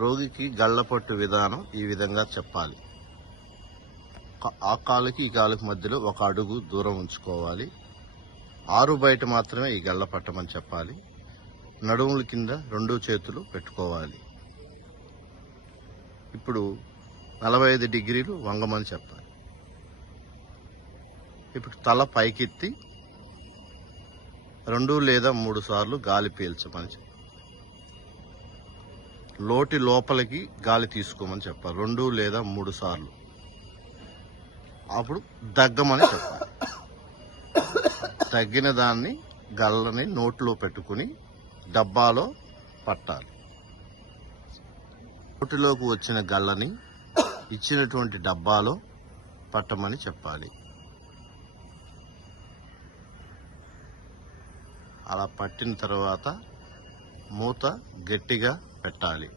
రోగికి గళ్ళపట్టు విధానం ఈ విధంగా చెప్పాలి. ఆ కాలుకి ఈ కాలుకి మధ్యలో 1 అడుగు దూరం ఉంచుకోవాలి. ఆరు బయట మాత్రమే ఈ గళ్ళ పట్టమని చెప్పాలి. నడుముల కింద 2 చేతులు పెట్టుకోవాలి. ఇప్పుడు 45 డిగ్రీలు వంగమని చెప్పాలి. ఇప్పుడు తల పైకెత్తి 2 లేదా 3 సార్లు గాలి పీల్చమని చెప్పాలి. లోటి లోపలికి గాలి తీసుకోమని చెప్పాలి 2 లేదా 3 సార్లు. అప్పుడు దగ్గమని చెప్పాలి. తగ్గిన దాన్ని గల్లని నోట్లో పెట్టుకుని డబ్బాలో పట్టాలి. నోటిలోకి వచ్చిన గల్లని ఇచ్చినటువంటి డబ్బాలో పట్టమని చెప్పాలి. అలా పట్టిన తర్వాత మూత గట్టిగా పెట్టాలి.